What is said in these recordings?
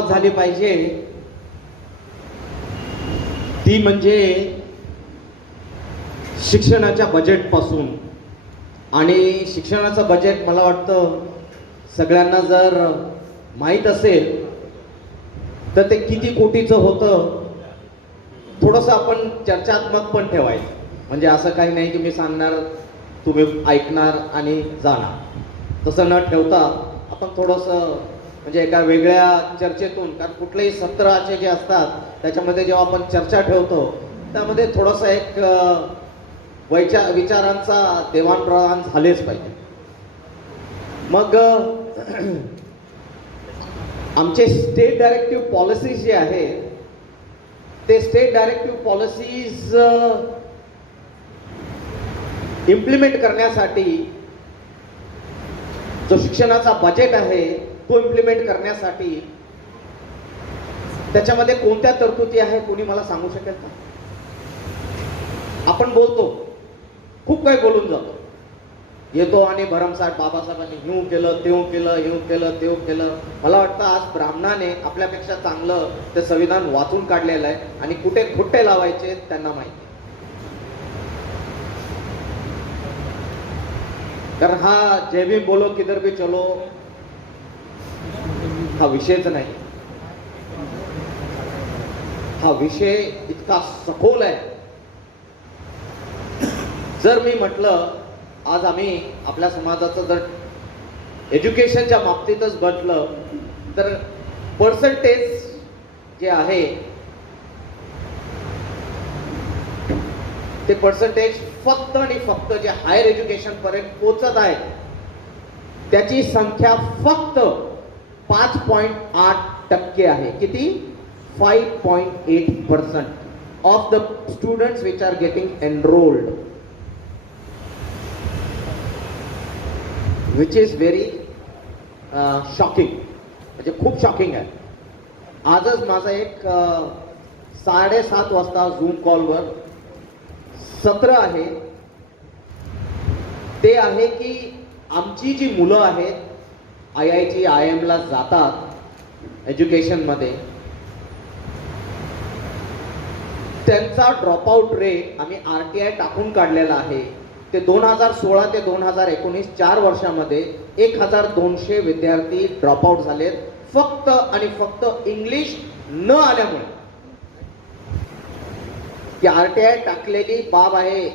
सुरुवात झाली पाहिजे ती म्हणजे शिक्षणाच्या बजेटपासून. आणि शिक्षणाचं बजेट मला वाटतं सगळ्यांना जर माहीत असेल तर ते किती कोटीचं होतं थोडंसं आपण चर्चात्मक पण ठेवायचं. म्हणजे असं काही नाही की मी सांगणार तुम्ही ऐकणार आणि जाणार, तसं न ठेवता आपण थोडंसं म्हणजे एका वेगळ्या चर्चेतून, कारण कुठलेही सत्राचे जे असतात त्याच्यामध्ये जेव्हा आपण चर्चा ठेवतो त्यामध्ये थोडंसं एक विचारांचा देवाणप्रवाह झालेच पाहिजे. मग आमचे स्टेट डायरेक्टिव्ह पॉलिसीज जे आहेत ते स्टेट डायरेक्टिव्ह पॉलिसीज इम्प्लिमेंट करण्यासाठी जो शिक्षणाचा बजेट आहे तो इम्प्लिमेंट करण्यासाठी त्याच्यामध्ये कोणत्या तरतुदी आहे कोणी मला सांगू शकेल का? आपण बोलतो, खूप काही बोलून जातो, येतो आणि भरमसाठ बाबासाहेबांनी ह्यू केलं तेव केलं, ह्यू केलं तेव केलं. मला वाटतं आज ब्राह्मणाने आपल्यापेक्षा चांगलं ते संविधान वाचून काढलेलं आहे आणि कुठे खुट्टे लावायचे त्यांना माहिती. कारण हा जय भीम बोलो किधर भी चलो हा विषयच नाही. हा विषय इतका सखोल आहे. जर मी म्हटलं आज आम्ही आपल्या समाजाचं जर एज्युकेशनच्या बाबतीतच म्हटलं तर पर्सेंटेज जे आहे ते पर्सेंटेज फक्त आणि फक्त जे हायर एज्युकेशन पर्यंत पोहोचत आहे त्याची संख्या फक्त 5.8% आहे. किती? 5.8% of the students which are getting enrolled, which is very shocking. म्हणजे खूप शॉकिंग आहे. आजच माझा एक 7:30 वाजता झूम कॉलवर सत्र आहे. ते आहे की आमची जी मुलं आहेत IIT IIM ला जातात एज्युकेशनमध्ये, त्यांचा ड्रॉपआउट रेट आम्ही RTI टाकून काढलेला आहे. ते 2016 ते 2019 4 वर्षामध्ये 1200 विद्यार्थी ड्रॉपआउट झालेत फक्त आणि फक्त इंग्लिश न आल्यामुळे. की RTI टाकलेली बाब आहे.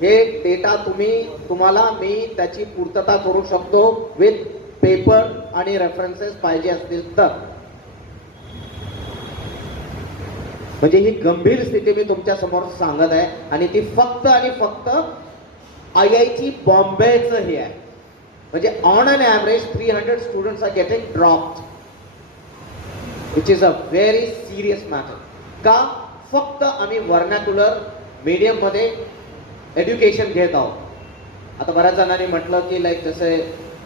हे डेटा तुम्हाला मी त्याची पूर्तता करू शकतो विथ पेपर आणि रेफरन्सेस पाहिजे असतील तर. म्हणजे ही गंभीर स्थिती मी तुमच्या समोर सांगत आहे आणि ती फक्त आणि फक्त IIT बॉम्बेचं हे आहे. म्हणजे on an average 300 students are getting dropped, which is a very serious matter. का? फक्त आम्ही व्हर्नॅक्युलर मीडियम मध्ये एज्युकेशन घेत आहोत. आता बऱ्याच जणांनी म्हटलं की लाईक जसे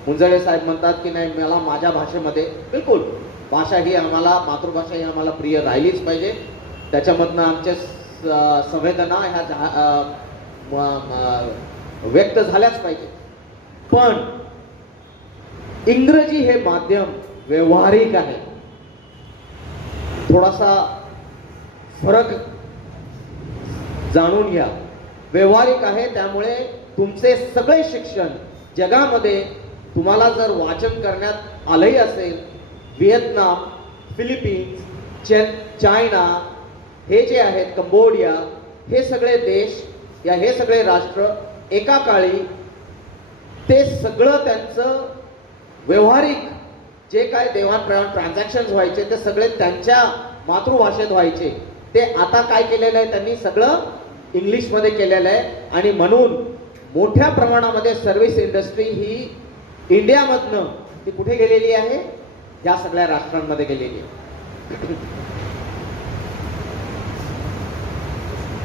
मुंजळे साहेब म्हणतात की नाही मला माझ्या भाषेमध्ये, बिलकुल भाषा ही आम्हाला, मातृभाषा ही आम्हाला प्रिय राहिलीच पाहिजे. त्याच्यामधनं आमच्या संवेदना ह्या व्यक्त झाल्याच पाहिजे. पण इंग्रजी हे माध्यम व्यवहारिक आहे. थोडासा फरक जाणून घ्या. व्यवहारिक आहे त्यामुळे तुमचे सगळे शिक्षण जगामध्ये तुम्हाला जर वाचन करण्यात आलंही असेल, व्हिएतनाम, फिलिपिन्स, चायना हे जे आहेत, कंबोडिया, हे सगळे देश या हे सगळे राष्ट्र एका काळी ते सगळं त्यांचं व्यवहारिक जे काय देवाणप्रवाह ट्रान्झॅक्शन्स व्हायचे ते सगळे त्यांच्या मातृभाषेत व्हायचे. ते आता काय केलेलं आहे त्यांनी सगळं इंग्लिशमध्ये केलेलं आहे. आणि म्हणून मोठ्या प्रमाणामध्ये सर्व्हिस इंडस्ट्री ही इंडियामधनं ती कुठे गेलेली आहे? या सगळ्या राष्ट्रांमध्ये गेलेली आहे.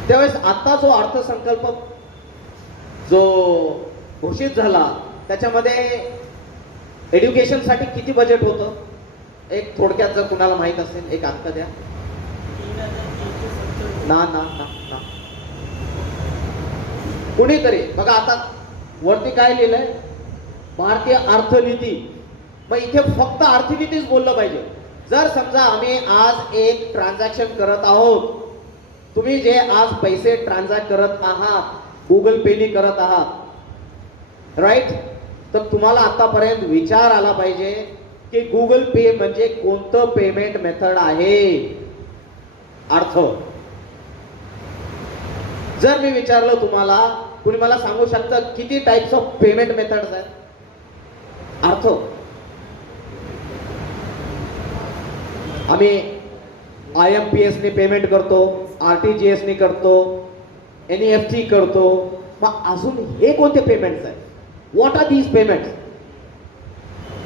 त्यावेळेस आता जो अर्थसंकल्प जो घोषित झाला त्याच्यामध्ये एज्युकेशनसाठी किती बजेट होतं? एक थोडक्यात जर कुणाला माहित असेल एक अंक द्या. ना ना ना ना कुणीतरी बघा. आता वरती काय लिहिलंय? भारतीय अर्थनीती. मग इथे फक्त अर्थनीतीच बोललं पाहिजे. जर समजा आम्ही आज एक ट्रान्झॅक्शन करत आहोत, तुम्ही जे आज पैसे ट्रान्झॅक्ट करत आहात गुगल पेनी करत आहात, राईट, तर तुम्हाला आतापर्यंत विचार आला पाहिजे की गुगल पे म्हणजे कोणतं पेमेंट मेथड आहे. अर्थ जर मी विचारलं तुम्हाला, कुणी मला सांगू शकतं किती टाइप्स ऑफ पेमेंट मेथड्स आहेत? अर्थ आम्ही IMPS ने पेमेंट करतो, RTGS ने करतो, NEFT करतो, मग अजून हे कोणते पेमेंट्स आहेत? What are these payments?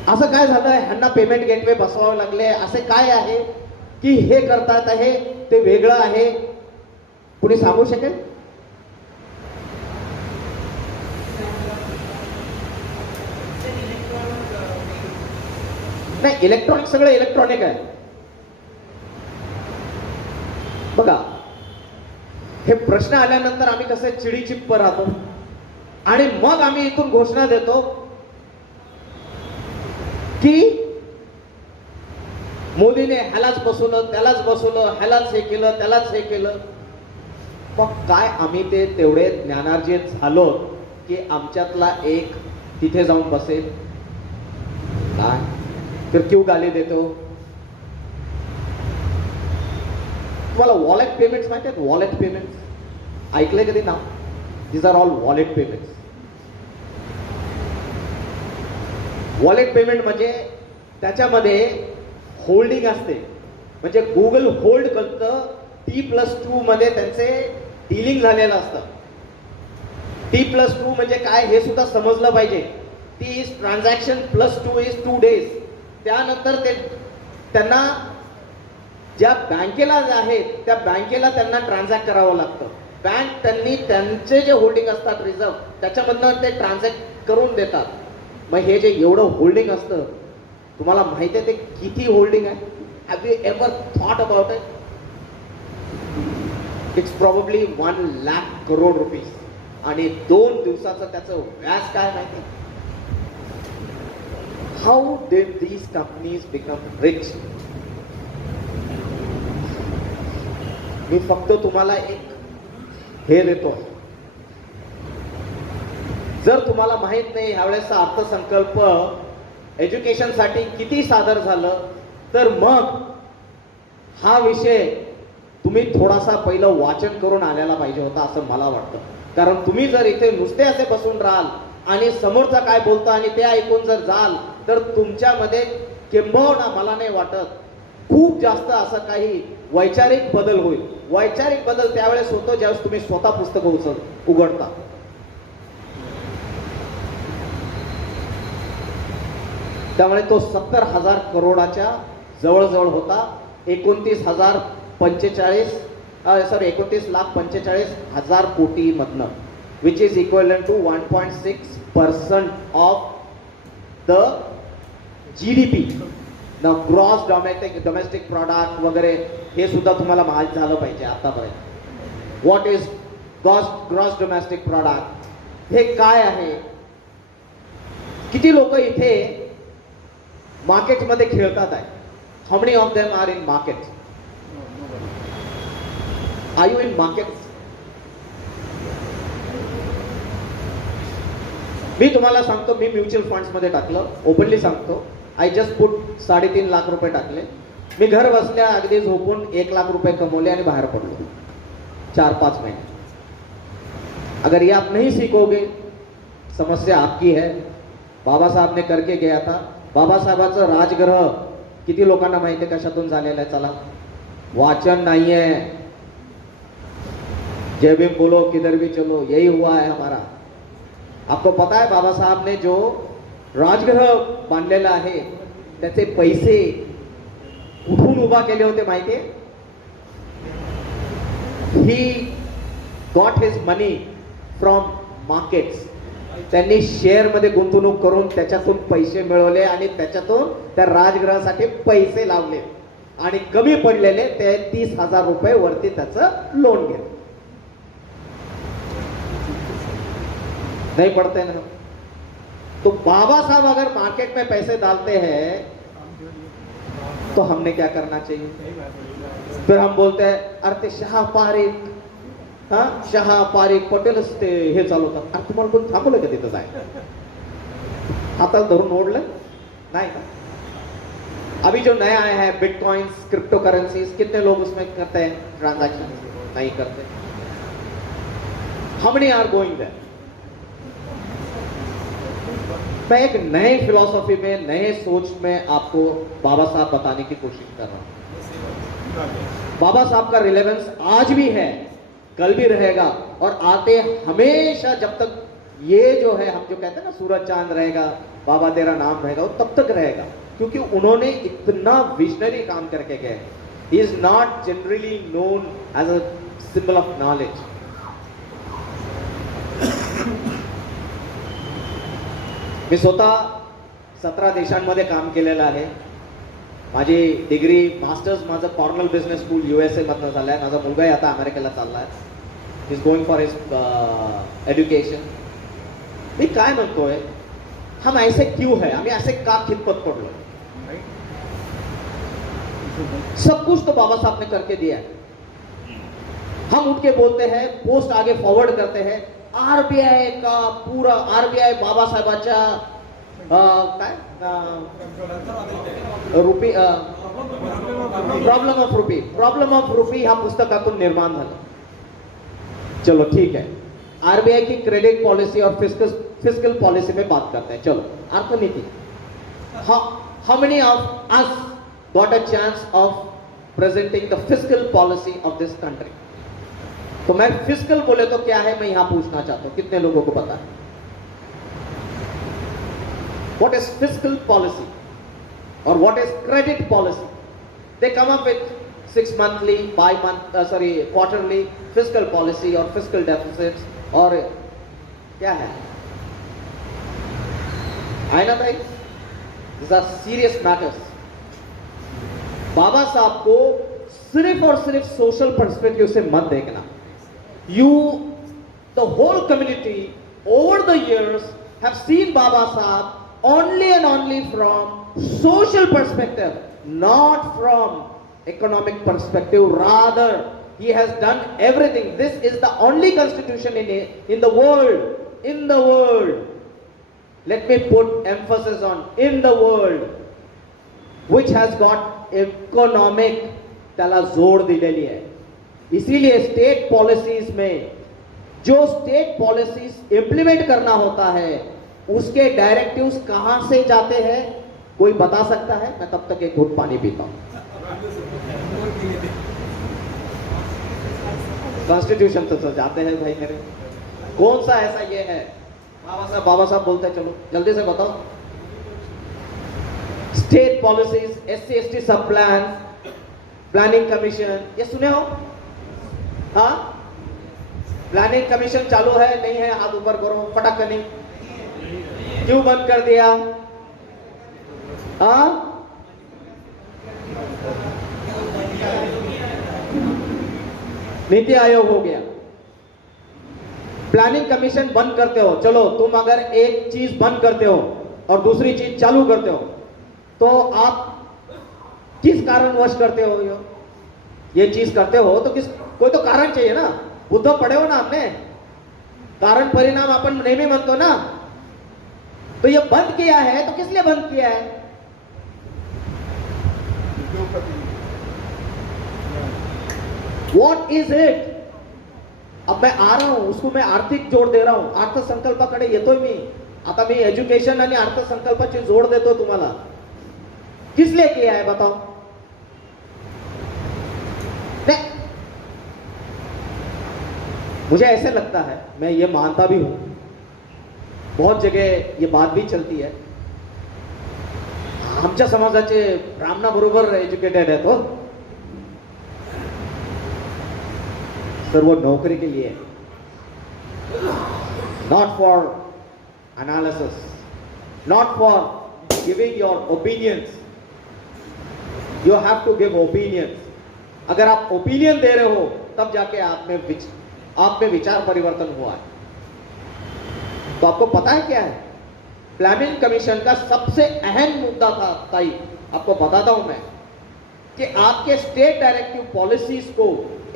असं काय झालं ह्यांना पेमेंट गेटवे बसवावे लागले? असे काय आहे की हे करतात आहे ते वेगळं आहे? कुणी सांगू शकेल? नाही, इलेक्ट्रॉनिक, सगळं इलेक्ट्रॉनिक आहे. बघा, हे प्रश्न आल्यानंतर आम्ही कसे चिडीचिप्प राहतो आणि मग आम्ही इथून घोषणा देतो की मोदीने ह्यालाच बसवलं, त्यालाच बसवलं, ह्यालाच हे केलं, त्यालाच हे केलं. मग काय आम्ही ते तेवढे ज्ञानार्जित झालो की आमच्यातला एक तिथे जाऊन बसेल? काय तर क्यों गाली देतो? तुम्हाला वॉलेट पेमेंट्स माहिती आहेत? वॉलेट पेमेंट्स ऐकले कधी ना? These are all wallet payments. Wallet payment म्हणजे त्याच्यामध्ये होल्डिंग असते, म्हणजे गुगल होल्ड करतं. T+2 मध्ये त्यांचे डीलिंग झालेलं असतं. T+2 म्हणजे काय हे सुद्धा समजलं पाहिजे. T is transaction +2 is 2 days. त्यानंतर ते त्यांना ज्या बँकेला आहेत त्या बँकेला त्यांना ट्रान्झॅक्ट करावं लागतं. बँक त्यांनी त्यांचे जे होल्डिंग असतात रिझर्व, त्याच्यामधनं ते ट्रान्झॅक्ट करून देतात. मग हे जे एवढं होल्डिंग असतं, तुम्हाला माहिती आहे ते किती होल्डिंग आहे? Have you ever thought about it? It's probably 1 lakh crore rupees. आणि 2 दिवसाचं त्याचं व्याज काय माहिती? How did these companies become rich? मी फक्त तुम्हाला एक हे देतो. जर तुम्हाला माहित नाही ह्यावेळेसचा अर्थसंकल्प एज्युकेशनसाठी किती सादर झालं, तर मग हा विषय तुम्ही थोडासा पहिलं वाचन करून आलेला पाहिजे होता असं मला वाटतं. कारण तुम्ही जर इथे नुसते असे बसून राहाल आणि समोरचा काय बोलतो आणि ते ऐकून जर जाल, तर तुमच्यामध्ये किंबहुना मला नाही वाटत खूप जास्त असं काही वैचारिक बदल होईल. वैचारिक बदल त्यावेळेस होतो ज्यावेळेस तुम्ही स्वतः पुस्तक उघडता. त्यामुळे तो 70,000 करोडाच्या जवळजवळ होता. 29,45,000 कोटी मधनं, which is equivalent to 1.6% of the GDP. ना ग्रॉस डोमेस्टिक प्रॉडक्ट वगैरे हे सुद्धा तुम्हाला माहित झालं पाहिजे आतापर्यंत. What is gross domestic product? हे काय आहे? किती लोक इथे मार्केटमध्ये खेळतात आहे? How many of them are in market? Are you in market? मी तुम्हाला सांगतो, मी म्युच्युअल फंड्स मध्ये टाकलं, ओपनली सांगतो. आय जस्ट पुट 3.5 लाख रुपये टाकले. मी घर बसल्या अगदी झोपून 1 लाख रुपये कमवले आणि बाहेर पडलो 4-5 महीने. अगर ये आप नहीं सीखोगे, समस्या आपकी है. बाबा साहब ने करके गया था. बाबासाहेबांचं राजगृह किती लोकांना माहिती आहे कशातून झालेलं आहे? चला, वाचन नाहीये. जय भीम बोलो, किधर भी चलो, यही हुआ है हमारा. आपको पता है बाबा साहब ने जो राजगृह बांधलेला आहे त्याचे पैसे कुठून उभा केले होते माहिती आहे? He got his money from markets. त्यांनी शेअर मध्ये गुंतवणूक करून त्याच्यातून पैसे मिळवले आणि त्याच्यातून त्या राजगृहासाठी पैसे लावले आणि कमी पडलेले ते 30,000 रुपये वरती त्याचं लोन घेतलं. नहीं पड़ते ना. तो बाबा साहब अगर मार्केट में पैसे डालते हैं तो हमने क्या करना चाहिए? फिर हम बोलते हैं अरे ते शहा पारिक, हा शहा पारिक पटेलच ते हे चालवतात. अरे तुम्हाला कोण थांबवलं का तिथं जाय? हाताला धरून ओढलं नाही का? अभी जो नया आया है बिटकॉइंस, क्रिप्टो करेंसीज, कितने लोग उसमें करते हैं ट्रांजैक्शन? नहीं करते. How many are going there? मैं एक नए फिलॉसफी में, नए सोच में आपको बाबा साहब बताने की कोशिश कर रहा हूं. बाबा साहब का रिलेवेंस आज भी है, कल भी रहेगा और आते हमेशा, जब तक ये जो है हम जो कहते हैं ना सूरज चांद रहेगा, बाबा तेरा नाम रहेगा, वो तब तक रहेगा, क्योंकि उन्होंने इतना विजनरी काम करके गए. He is not generally known as a symbol of knowledge. मी स्वतः 17 देशांमध्ये काम केलेलं आहे. माझी डिग्री, मास्टर्स माझं कॉर्नल बिझनेस स्कूल USA मधनं झालं आहे. माझा मुलगाही आता अमेरिकेला चालला आहे. He is going for his education. मी काय म्हणतोय, हम ऐसे क्यों है, हमें ऐसे का खिदमत पडलो? सब कुछ तो बाबा साहब ने करके दिया है. हम उठ के बोलते हैं, पोस्ट आगे फॉरवर्ड करते हैं, आरबीआय का पूरा, आरबीआय बाबासाहेबांच्या काय रुपी, प्रॉब्लेम ऑफ रुपी ह्या पुस्तकातून निर्माण झालं. चलो ठीक है, आरबीआई की क्रेडिट पॉलिसी और फिस्कल पॉलिसी में बात करते हैं. चलो अर्थनीति. How many of us got a chance of presenting the fiscal policy of this country? तो मैं फिस्कल बोले तो क्या है, मैं यहां पूछना चाहता हूं, कितने लोगों को पता है? व्हाट इज फिस्कल पॉलिसी और what is credit policy? They come up with 6 monthly, quarterly fiscal policy और फिस्कल डेफिसिट्स, और क्या है ना भाई, दिस आर सीरियस मैटर्स. बाबा साहब को सिर्फ और सिर्फ सोशल पर्सपेक्टिव से मत देखना. You, the whole community, over the years, have seen Baba Sahab only and only from social perspective, not from economic perspective. Rather, he has done everything. This is the only constitution in the world. In the world. Let me put emphasis on in the world, which has got economic त्याला जोड दिलेली आहे. इसीलिए state policies में जो state policies implement करना होता है, उसके डायरेक्टिव्स कहां से जाते हैं, कोई बता सकता है? मैं तब तक एक घूंट पानी पीता हूं. कॉन्स्टिट्यूशन तो जाते हैं भाई मेरे. कौन सा ऐसा ये है? बाबा साहब बोलते हैं, चलो जल्दी से बताओ. State policies, SC/ST sub plan, planning commission, ये सुने हो? हाँ, प्लानिंग कमीशन चालू है नहीं है? हाथ ऊपर करो फटाक नहीं. क्यों बंद कर दिया? हाँ, नीति आयोग हो गया. प्लानिंग कमीशन बंद करते हो, चलो तुम अगर एक चीज बंद करते हो और दूसरी चीज चालू करते हो, तो आप किस कारणवश करते हो? ये चीज करते हो तो कोई तो कारण चाहिए ना. बुद्ध पढ़े हो ना आपने, कारण परिणाम अपन नेहमी म्हणतो ना. तो ये बंद किया है तो किस लिए बंद किया है? What is it? अब मैं आ रहा हूं, उसको मैं आर्थिक जोड दे रहा हूं, अर्थसंकल्पाकडे येतोय मी. आता मी एज्युकेशन आणि अर्थसंकल्पाची जोड देतो तुम्हाला. किस लिए किया है बताओ? मुझे ऐसे लगता है, मैं ये मानता भी हूं, बहुत जगह ये बात भी चलती है, आमच्या समाजाचे ब्राह्मणा बरोबर एज्युकेटेड आहेत हो, तर वो नौकरी के लिए, not for analysis, not for giving your opinions. You have to give opinions. अगर आप ओपिनियन दे रहे हो तब जाके आप में विचार परिवर्तन हुआ है. तो आपको पता है क्या है? प्लानिंग कमीशन का सबसे अहम मुद्दा था ताई, आपको बताता हूं मैं. कि आपके स्टेट डायरेक्टिव पॉलिसीज को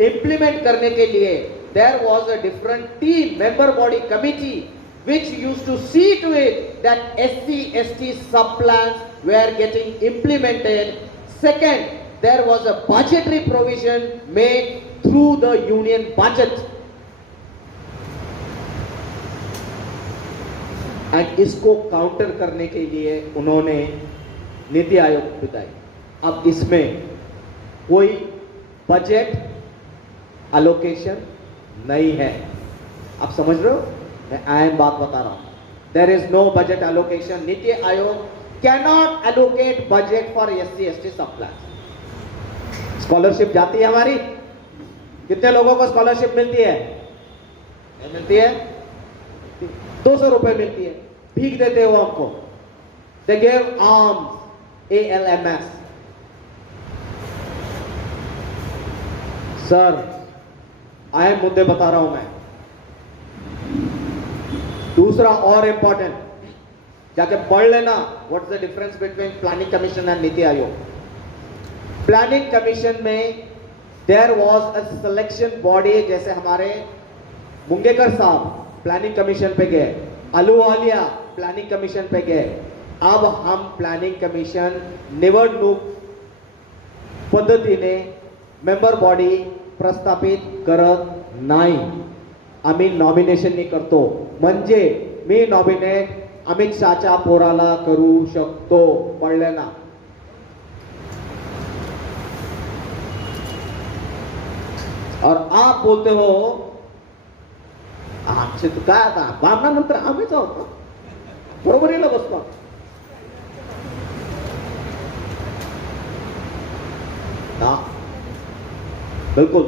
इंप्लीमेंट करने के लिए there was a different team, member body committee which used to see to it that SC/ST sub-plans were getting implemented. Second, there was a budgetary provision made through the union budget. And इसको counter करने के लिए उन्होंने नीति आयोग बताई। अब इसमें कोई budget allocation नहीं है। आप समझ रहे हो? मैं अहम बात बता रहा हूं। There is no budget allocation. Niti Aayog cannot allocate budget for SC/ST sub plan. Scholarship जाती है हमारी, कितने लोगों को स्कॉलरशिप मिलती है? नहीं मिलती है, 200 रुपए मिलती है, भीख देते हो हमको। They give arms, ALMS। Sir अहम मुद्दे बता रहा हूं मैं। दूसरा और इंपॉर्टेंट, जाके पढ़ लेना, what's the difference between planning commission and Niti Aayog. Planning commission में there was a selection body, जैसे हमारे मुंगेकर साहब प्लानिंग कमीशन पे गए, अहलुवालिया प्लानिंग कमीशन पे गए। अब हम प्लानिंग कमीशन निवडणूक पद्धतीने मेंबर बॉडी प्रस्थापित करत नाही, आम्ही नॉमिनेशननी करतो। म्हणजे मी नॉमिनेट अमित शाहच्या पोराला करू शकतो, पडले ना। और आप बोलते हो आमचे तर काय आता बामणानंतर आम्हीच आहोत ना, बरोबरीला बसतो। ना बिल्कुल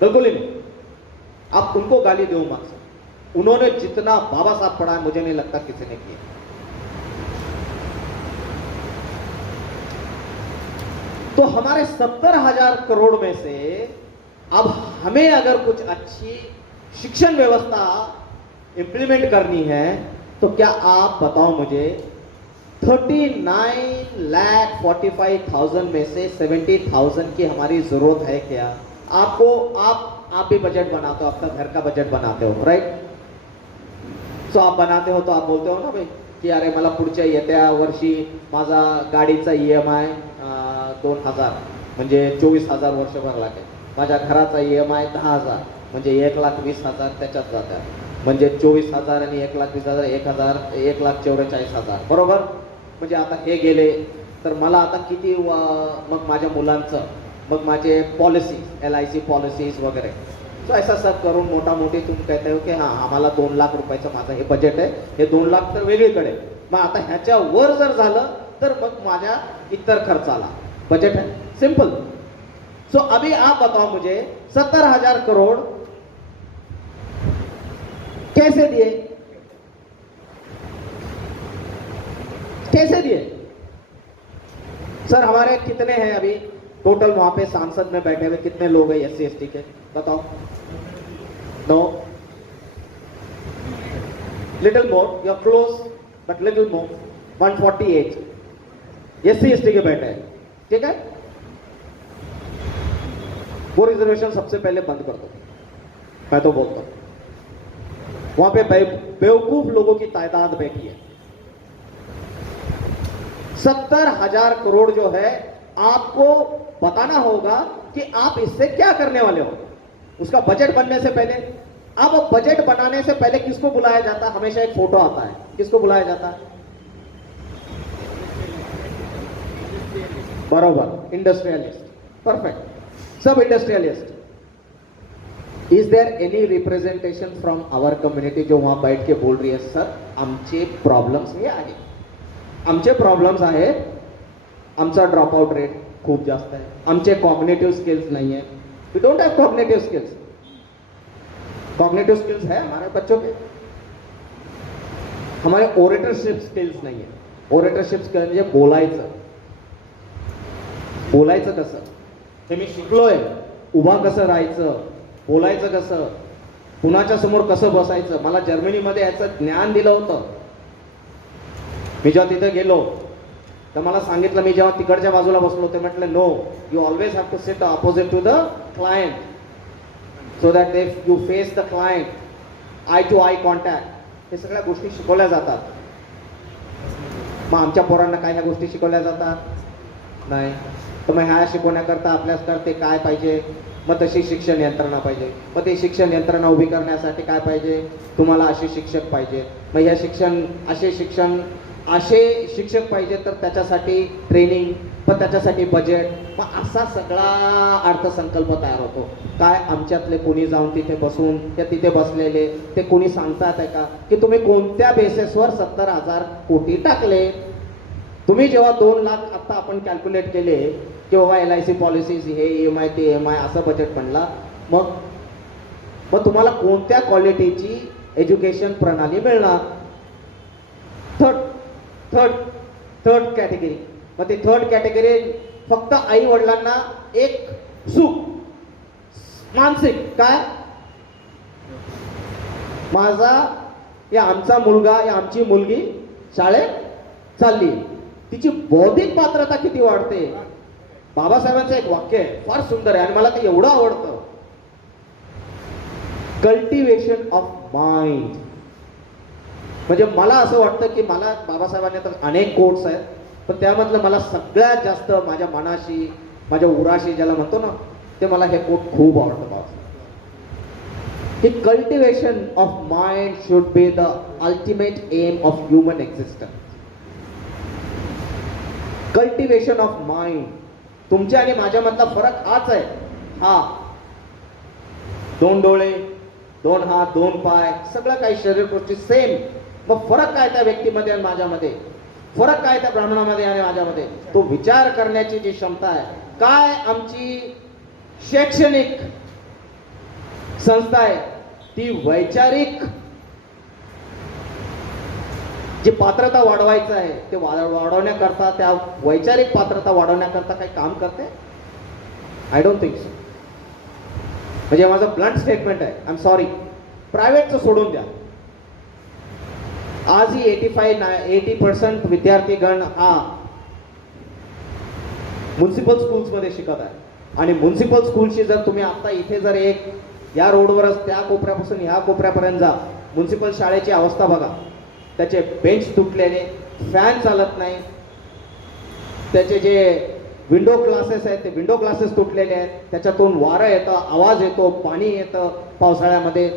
बिल्कुल ही नहीं। आप उनको गाली दो मत, उन्होंने जितना बाबा साहब पढ़ा है मुझे नहीं लगता किसी ने किया। तो हमारे 70,000 करोड़ में से अब हमें अगर कुछ अच्छी शिक्षण व्यवस्था इंप्लीमेंट करनी है तो क्या आप बताओ मुझे, 39,45,000 में से 70,000 की हमारी जरूरत है क्या? आपको आप भी बजट बनाते हो, आपका घर का बजट बनाते हो, राइट? सो आप बनाते हो तो आप बोलते हो ना भाई की अरे मला पुढच्या येत्या वर्षी माझा गाडीचा EMI 2,000 म्हणजे 24,000 वर्षभर लागेल, माझ्या घराचा EMI 10,000 म्हणजे 1,20,000 त्याच्यात जातात, म्हणजे 24,000 आणि 1,20,000 1,44,000 बरोबर। म्हणजे आता हे गेले तर मला आता किती मग माझ्या मुलांचं, मग माझे पॉलिसीज LIC पॉलिसीज वगैरे, तो ऐसा सब करून मोठा मोठी तुम कहते हो की हां आम्हाला 2 लाख रुपयाचं माझं हे बजेट आहे, हे 2 लाख तर वेगळीकडे, मग आता ह्याच्या वर जर झालं तर मग माझ्या इतर खर्चाला बजेट है, सिंपल। सो अभी आप बताओ मुझे 70,000 करोड़ कैसे दिए, कैसे दिए? सर हमारे कितने हैं अभी टोटल वहां पे सांसद में बैठे हुए कितने लोग हैं SC/ST के, बताओ? No, little more, you are close but little more, 148 SC/ST के बैठे हैं, ठीक है? वो रिजर्वेशन सबसे पहले बंद कर दो, मैं तो बोलता हूं। वहां पे बेवकूफ लोगों की तादाद बैठी है। 70,000 करोड़ जो है आपको बताना होगा कि आप इससे क्या करने वाले हो। उसका बजट बनने से पहले, अब बजट बनाने से पहले किसको बुलाया जाता है? हमेशा एक फोटो आता है, किसको बुलाया जाता है? बरोबर, इंडस्ट्रियलिस्ट, परफेक्ट, सब industrialist. Is there any representation from our community जो वहां बैठ के बोल रही है सर आमचे प्रॉब्लेम्स हे आहे, आमचे प्रॉब्लेम्स आहेत, आमचा ड्रॉप आउट रेट खूप जास्त आहे, आमचे कॉग्निटिव्ह स्किल्स नहीं है, we don't have cognitive skills. Cognitive skills है हमारे बच्चों के, हमारे ओरेटरशिप स्किल्स नहीं है। ओरेटरशिप स्किल्स म्हणजे बोलायचं, बोलायचं कसं हे मी शिकलोय, उभा कसं राहायचं, बोलायचं कसं, कुणाच्या समोर कसं बसायचं, मला जर्मनीमध्ये याचं ज्ञान दिलं होतं। मी जेव्हा तिथे गेलो तर मला सांगितलं, मी जेव्हा तिकडच्या बाजूला बसलो होते, म्हटलं no, you always have to sit opposite to the client so that you face the client eye to eye contact. हे सगळ्या गोष्टी शिकवल्या जातात. मग आमच्या पोरांना काय ह्या गोष्टी शिकवल्या जातात नाही. तर मग ह्या शिकवण्याकरता आपल्याकडे काय पाहिजे, मग तशी शिक्षण यंत्रणा पाहिजे. मग ते शिक्षण यंत्रणा उभी करण्यासाठी काय पाहिजे, तुम्हाला असे शिक्षक पाहिजे. मग या असे शिक्षक पाहिजे, तर त्याच्यासाठी ट्रेनिंग, पण त्याच्यासाठी बजेट. मग असा सगळा अर्थसंकल्प तयार होतो. काय आमच्यातले कोणी जाऊन तिथे बसून त्या तिथे बसलेले ते कोणी सांगतात आहे का की तुम्ही कोणत्या बेसिसवर 70,000 कोटी टाकले. तुम्ही जेव्हा 2 लाख आता आपण कॅल्क्युलेट केले की बाबा LIC पॉलिसीज, हे EMI ते EMI असं बजेट बनला, मग तुम्हाला कोणत्या क्वालिटीची एज्युकेशन प्रणाली मिळणार. Third category. मग ती थर्ड कॅटेगरी फक्त आई वडिलांना एक सुख मानसिक, काय माझा या आमचा मुलगा या आमची मुलगी शाळेत चालली, तिची बौद्धिक पात्रता किती वाढते. बाबासाहेबांचं एक वाक्य आहे, फार सुंदर आहे आणि मला ते एवढं आवडतं. Cultivation of mind. म्हणजे मला असं वाटतं की मला बाबासाहेबांनी तर अनेक कोट्स आहेत, पण त्यामधलं मला सगळ्यात जास्त माझ्या मनाशी, माझ्या उराशी ज्याला म्हणतो ना, ते मला हे कोट खूप आवडतं बाबासाहेब. की cultivation of mind should be the ultimate aim of human existence. Cultivation of mind. तुमच्या आणि माझ्यामधला फरक हाच आहे. हा 2 डोळे, 2 हात, 2 पाय, सगळं काही शरीर गोष्टी सेम. मग फरक काय त्या व्यक्तीमध्ये आणि माझ्यामध्ये, फरक काय त्या ब्राह्मणामध्ये आणि माझ्यामध्ये, तो विचार करण्याची जी क्षमता आहे. काय आमची शैक्षणिक संस्था आहे, ती वैचारिक जी पात्रता वाढवायचं आहे ते वाढवण्याकरता, त्या वैचारिक पात्रता वाढवण्याकरता काही काम करते. I don't think so. म्हणजे माझं ब्लंट स्टेटमेंट आहे. I am sorry. प्रायव्हेटचं सोडून द्या. आजही 80% विद्यार्थीगण हा म्युन्सिपल स्कूल्समध्ये शिकत आहे. आणि म्युन्सिपल स्कूलची जर तुम्ही आता इथे जर एक या रोडवरच त्या कोपऱ्यापासून ह्या कोपऱ्यापर्यंत जा, म्युन्सिपल शाळेची अवस्था बघा. त्याचे बेंच तुटलेले, फॅन चालत नाही, त्याचे जे विंडो क्लासेस आहेत ते विंडो क्लासेस तुटलेले आहेत, त्याच्यातून वारं येतं, आवाज येतो, पाणी येतं पावसाळ्यामध्ये.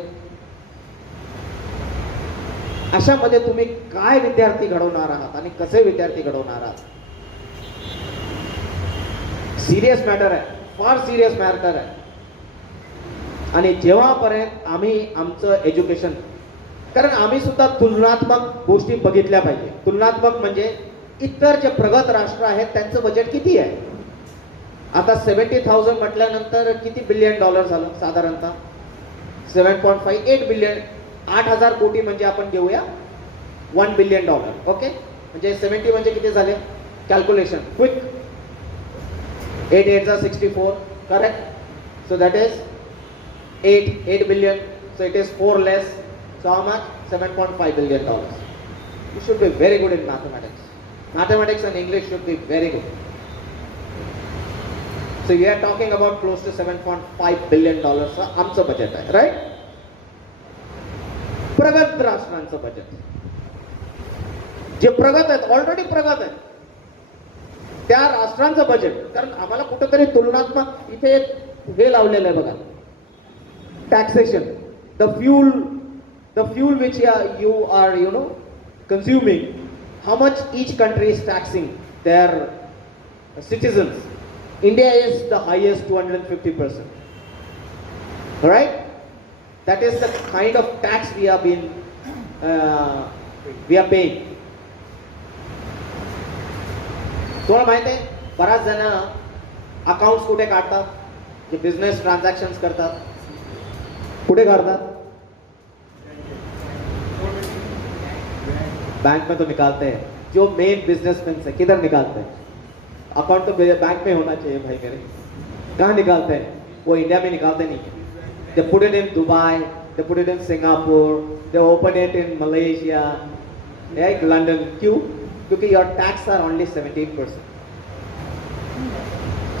अशामध्ये तुम्ही काय विद्यार्थी घडवणार आहात आणि कसे विद्यार्थी घडवणार आहात. सिरियस मॅटर आहे, फार सिरियस मॅटर आहे. आणि जेव्हापर्यंत आम्ही आमचं एज्युकेशन, कारण आम्ही सुद्धा तुलनात्मक गोष्टी बघितल्या पाहिजे. तुलनात्मक म्हणजे इतर जे प्रगत राष्ट्र आहेत त्यांचं बजेट किती आहे. आता 70,000 म्हटल्यानंतर किती बिलियन डॉलर झालं साधारणतः. 7.58 बिलियन. 8,000 कोटी म्हणजे आपण घेऊया 1 बिलियन डॉलर. ओके, म्हणजे 70 म्हणजे किती झाले, calculation quick. 8 8 64, correct. So that is 8 billion. So it is 4 less. So how much? 7.5 billion dollars. You should be very good in mathematics. Mathematics and English should be very good. So we are talking about close to 7.5 billion dollars. आमचं budget आहे, right. प्रगत राष्ट्रांचं budget, जे प्रगत आहेत, already प्रगत आहेत, त्या राष्ट्रांचं budget. कारण आम्हाला कुठेतरी तुलनात्मक इथे हे लावलेलं आहे बघा, taxation. The fuel which you are consuming, how much each country is taxing their citizens. India is the highest, 250%. Right? That is the kind of tax we are paying. तुम्हाला माहिती आहे, बराच जण अकाउंट्स कुठे काढतात, जे बिझनेस ट्रान्झॅक्शन्स करतात, कुठे काढतात. बैंक में तो निकालते हैं. जो मेन बिजनेसमैन है किधर निकालते हैं. अकाउंट तो बैंक में होना चाहिए भाई मेरे. कहाँ निकालते हैं, वो इंडिया में निकालते नहीं. They put it in Dubai, they put it in Singapore, they open it in Malaysia, London. क्यों? क्योंकि your tax are only 17%.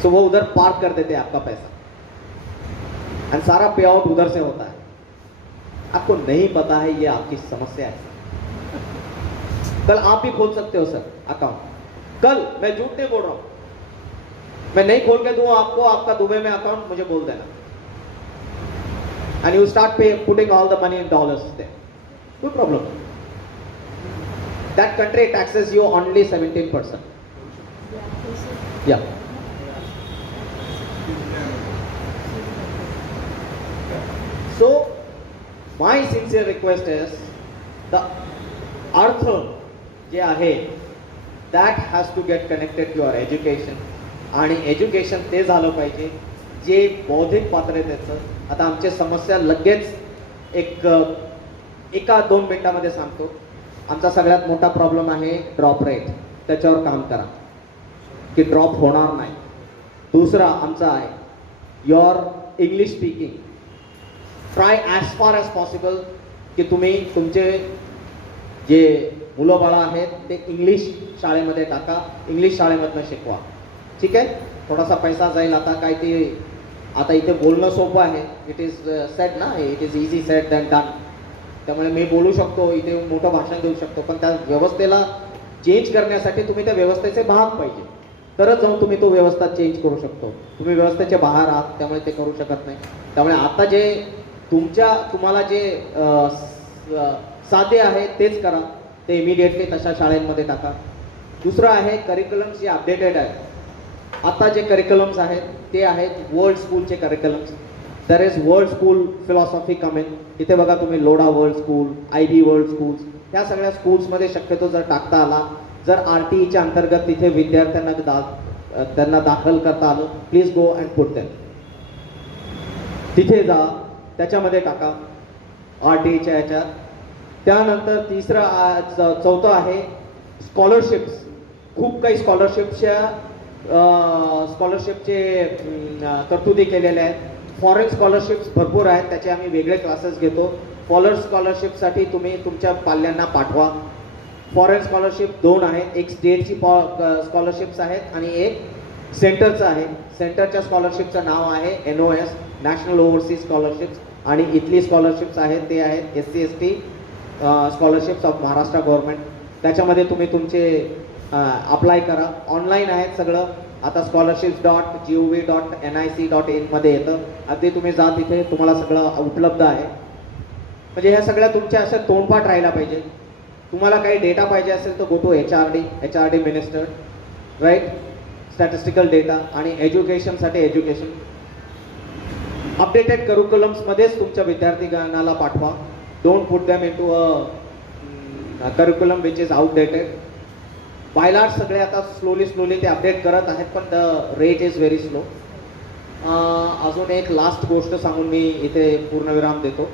So वो उधर पार्क कर देते हैं आपका पैसा एंड सारा पे आउट उधर से होता है. आपको नहीं पता है, ये आपकी समस्या है. कल आप भी खोल सकते हो सर अकाउंट. कल मैं झूठ नहीं बोल रहा हूं, मैं नहीं खोल के दूंगा आपको आपका दुबई में अकाउंट, मुझे बोल देना. एंड यू स्टार्ट पे putting all the money in dollars there, no problem. That country taxes you only 17%. या so my sincere request is the अर्थ जे आहे that has to get connected to your education. आणि education ते झालं पाहिजे जे बौद्धिक पात्रतेचं. आता आमची समस्या लगेच एका 2 मिनिटामध्ये सांगतो. आमचा सगळ्यात मोठा प्रॉब्लेम आहे ड्रॉप रेट. त्याच्यावर काम करा की ड्रॉप होणार नाही. दुसरा आमचा आहे your English speaking. Try as far as possible की तुम्ही तुमचे जे मुलं बाळं आहेत ते इंग्लिश शाळेमध्ये टाका, इंग्लिश शाळेमधनं शिकवा. ठीक आहे. थोडासा पैसा जाईल. आता काय ते आता इथे बोलणं सोपं आहे. इट इज सेड ना, it is easy sed than done. त्यामुळे मी बोलू शकतो, इथे मोठं भाषण देऊ शकतो, पण त्या व्यवस्थेला चेंज करण्यासाठी तुम्ही त्या व्यवस्थेचे भाग पाहिजे, तरच जाऊन तुम्ही तो व्यवस्था चेंज करू शकतो. तुम्ही व्यवस्थेच्या बाहेर आहात त्यामुळे ते करू शकत नाही. त्यामुळे आता जे तुम्हाला जे साधे आहे तेच करा. ते इमिडिएटली तशा शाळेमध्ये टाका. दुसरं आहे करिक्युलम्स जे अपडेटेड आहेत. आता जे करिक्युलम्स आहेत ते आहेत वर्ल्ड स्कूलचे curriculums. There is world school philosophy coming. इथे बघा तुम्ही Lodha world school, IB world schools, ह्या सगळ्या स्कूल्समध्ये शक्यतो जर टाकता आला, जर RTEच्या अंतर्गत तिथे विद्यार्थ्यांना त्यांना दाखल करता आलं, please go and put them. तिथे जा, त्याच्यामध्ये टाका RTEच्या ह्याच्यात. त्यानंतर चौथं आहे स्कॉलरशिप्स. खूप काही स्कॉलरशिपचे तरतुदी केलेल्या आहेत. फॉरेन स्कॉलरशिप्स भरपूर आहेत, त्याचे आम्ही वेगळे क्लासेस घेतो. फॉरेन स्कॉलरशिपसाठी तुम्ही तुमच्या पाल्यांना पाठवा. फॉरेन स्कॉलरशिप 2 आहेत. एक स्टेटची स्कॉलरशिप्स आहेत आणि एक सेंटरचं आहे. सेंटरच्या स्कॉलरशिपचं नाव आहे NOS, नॅशनल ओव्हरसीज स्कॉलरशिप्स. आणि इथली स्कॉलरशिप्स आहेत ते आहेत SC/ST scholarships of Maharashtra government. त्याच्यामध्ये तुम्ही तुमचे अप्लाय करा. ऑनलाईन आहेत सगळं. आता scholarships.gov.nic.in मध्ये येतं. अगदी तुम्ही जा, तिथे तुम्हाला सगळं उपलब्ध आहे. म्हणजे ह्या सगळ्या तुमच्या अशा तोंडपाठ राहायला पाहिजे. तुम्हाला काही डेटा पाहिजे असेल तर go to HRD minister, right, statistical data. आणि एज्युकेशनसाठी एज्युकेशन अपडेटेड करिक्युलम्समध्येच तुमच्या विद्यार्थीगणाला पाठवा. Don't put them into a curriculum which is outdated. बायलाट सगळे आता स्लोली ते अपडेट करत आहेत, पण the rate is very slow. अजून एक लास्ट गोष्ट सांगून मी इथे पूर्णविराम देतो.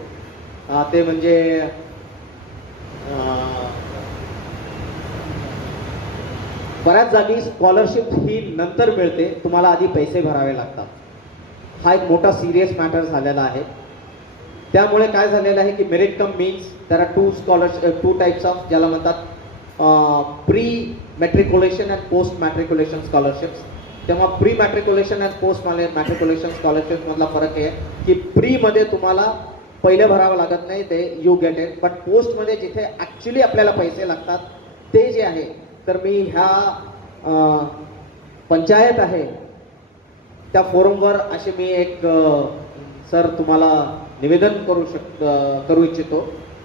ते म्हणजे बऱ्याच जागी स्कॉलरशिप ही नंतर मिळते, तुम्हाला आधी पैसे भरावे लागतात. हा एक मोठा सिरियस मॅटर झालेला आहे. त्यामुळे काय झालेलं आहे की merit cum means there are two types of, ज्याला म्हणतात pre matriculation and post matriculation scholarships. तेव्हा pre matriculation and post matriculation स्कॉलरशिपमधला फरक आहे की प्रीमध्ये तुम्हाला पहिले भरावं लागत नाही, ते यू गेट इट. बट पोस्टमध्ये जिथे ॲक्च्युली आपल्याला पैसे लागतात ते जे आहे, तर मी ह्या पंचायत आहे त्या फोरमवर असे मी एक सर तुम्हाला निवेदन करू इच्छितो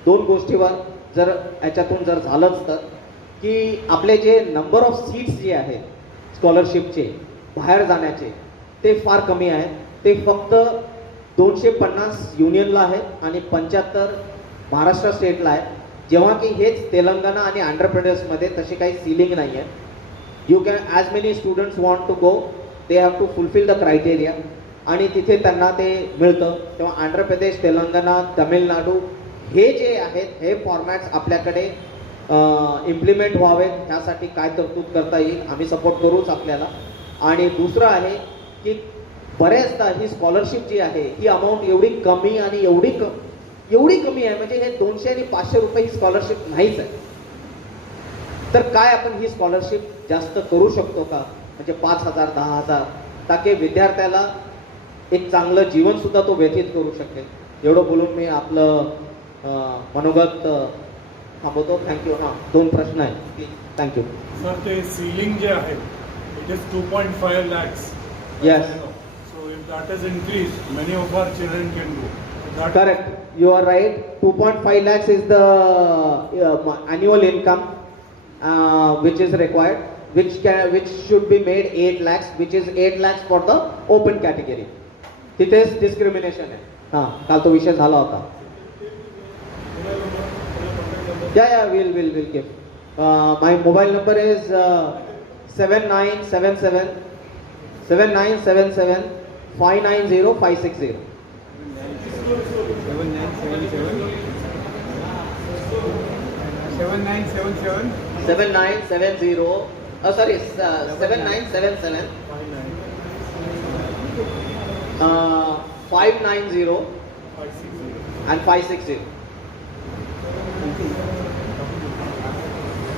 2 गोष्टीवर. जर याच्यातून जर झालंच तर की आपले जे नंबर ऑफ सीट्स जे आहेत स्कॉलरशिपचे बाहेर जाण्याचे ते फार कमी आहेत. ते फक्त 250 युनियनला आहेत आणि 75 महाराष्ट्र स्टेटला आहे. जेव्हा की हेच तेलंगणा आणि आंध्र प्रदेशमध्ये तशी काही सीलिंग नाही आहे. You can as many students want to go, they have to fulfil the criteria आणि तिथे त्यांना ते मिळतं. तेव्हा आंध्र प्रदेश, तेलंगणा, तमिळनाडू हे जे आहेत हे फॉर्मॅट्स आपल्याकडे इम्प्लिमेंट व्हावेत. ह्यासाठी काय तरतूद करता येईल आम्ही सपोर्ट करूच आपल्याला. आणि दुसरं आहे की बऱ्याचदा ही स्कॉलरशिप जी आहे ही अमाऊंट एवढी कमी आणि एवढी कमी आहे, म्हणजे हे 200 आणि 500 रुपये ही स्कॉलरशिप नाहीच आहे. तर काय आपण ही स्कॉलरशिप जास्त करू शकतो का, म्हणजे 5,000 10,000, ताकी विद्यार्थ्याला एक चांगलं जीवन सुद्धा तो व्यतीत करू शकेल. एवढं बोलून मी आपलं मनोगत थांबवतो. थँक्यू. हां, 2 प्रश्न आहेत. थँक्यू. सर, ते सीलिंग जे आहे it is 2.5 lakhs. Yes. So if that is increased, many of our children can go. That Correct. You are right. 2.5 lakhs is the annual income which is required, which should be made 8 lakhs, which is 8 lakhs for the open category. तिथेच discrimination आहे. हां, काल तो विषय झाला होता. Yeah, we'll give. My mobile number is 7977 590 560. 7970. Sorry, 7977 590 and 560.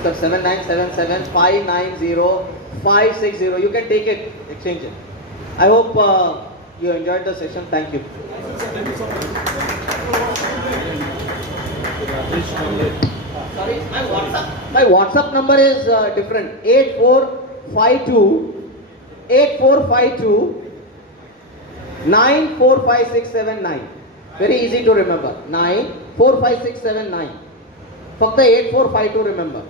So 7977 590 560. You can take it, exchange it. I hope you enjoyed the session. Thank you. Sorry, my WhatsApp number is different. 8452 945679. Very easy to remember. 945679. फक्त 8452 remember.